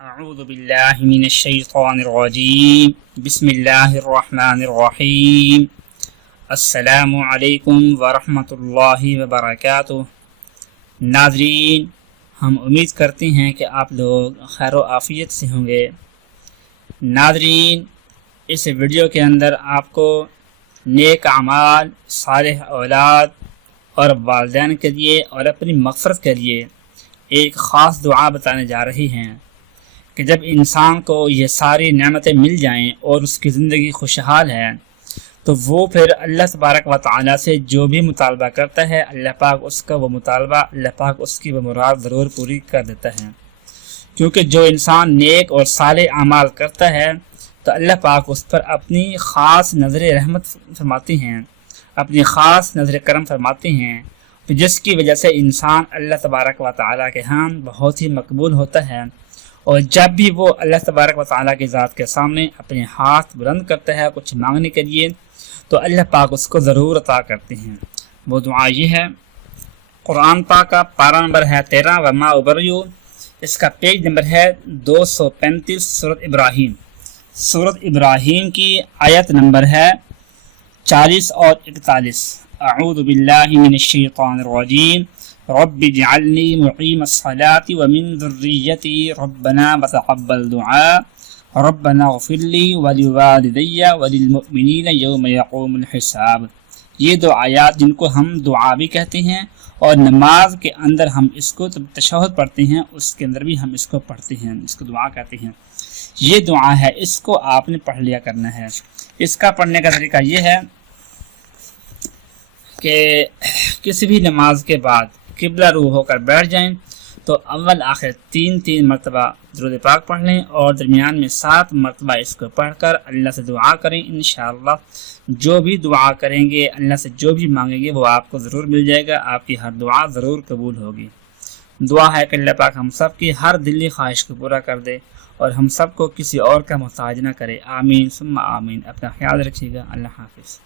اعوذ باللہ من الشیطان الرجیم بسم اللہ الرحمن الرحیم السلام علیکم ورحمۃ اللہ وبرکاتہ ناظرین، ہم امید کرتے ہیں کہ آپ لوگ خیر و عافیت سے ہوں گے۔ ناظرین، اس ویڈیو کے اندر آپ کو نیک اعمال، صالح اولاد اور والدین کے لیے اور اپنی مغفرت کے لیے ایک خاص دعا بتانے جا رہی ہیں۔ کہ جب انسان کو یہ ساری نعمتیں مل جائیں اور اس کی زندگی خوشحال ہے، تو وہ پھر اللہ تبارک و تعالیٰ سے جو بھی مطالبہ کرتا ہے، اللہ پاک اس کا وہ مطالبہ، اللہ پاک اس کی وہ مراد ضرور پوری کر دیتا ہے۔ کیونکہ جو انسان نیک اور صالح اعمال کرتا ہے، تو اللہ پاک اس پر اپنی خاص نظر رحمت فرماتی ہیں، اپنی خاص نظر کرم فرماتی ہیں۔ جس کی وجہ سے انسان اللہ تبارک و تعالیٰ کے ہاں بہت ہی مقبول ہوتا ہے۔ اور جب بھی وہ اللہ تبارک و تعالیٰ کی ذات کے سامنے اپنے ہاتھ بلند کرتا ہے، کچھ مانگنے کے لیے، تو اللہ پاک اس کو ضرور عطا کرتے ہیں۔ وہ دعا یہ ہے، قرآن پاک کا پارہ نمبر ہے تیرہ، وما ابریو اس کا پیج نمبر ہے دو سو پینتیس صورت ابراہیم۔ صورت ابراہیم کی آیت نمبر ہے چالیس اور اکتالیس۔ اعوذ باللہ من الشیطان الرجیم رب اجعلنی مقیم الصلاة ومن ذریتی ربنا وتقبل دعا ربنا اغفر لی ولوالدی وللمؤمنین یوم یقوم الحساب. یہ دو آیات جن کو ہم دعا بھی کہتے ہیں اور نماز کے اندر ہم اس کو تشہد پڑھتے ہیں، اس کے اندر بھی ہم اس کو پڑھتے ہیں، اس کو دعا کہتے ہیں۔ یہ دعا ہے، اس کو آپ نے پڑھ لیا کرنا ہے۔ اس کا پڑھنے کا طریقہ یہ ہے کہ کسی بھی نماز کے بعد قبلہ روح ہو کر بیٹھ جائیں، تو اول آخر تین تین مرتبہ درود پاک پڑھ لیں اور درمیان میں سات مرتبہ اس کو پڑھ کر اللہ سے دعا کریں، انشاءاللہ جو بھی دعا کریں گے، اللہ سے جو بھی مانگیں گے، وہ آپ کو ضرور مل جائے گا، آپ کی ہر دعا ضرور قبول ہوگی۔ دعا ہے کہ اللہ پاک ہم سب کی ہر دلی خواہش کو پورا کر دے اور ہم سب کو کسی اور کا محتاج نہ کرے۔ آمین، ثم آمین۔ اپنا خیال رکھیے گا۔ اللہ حافظ۔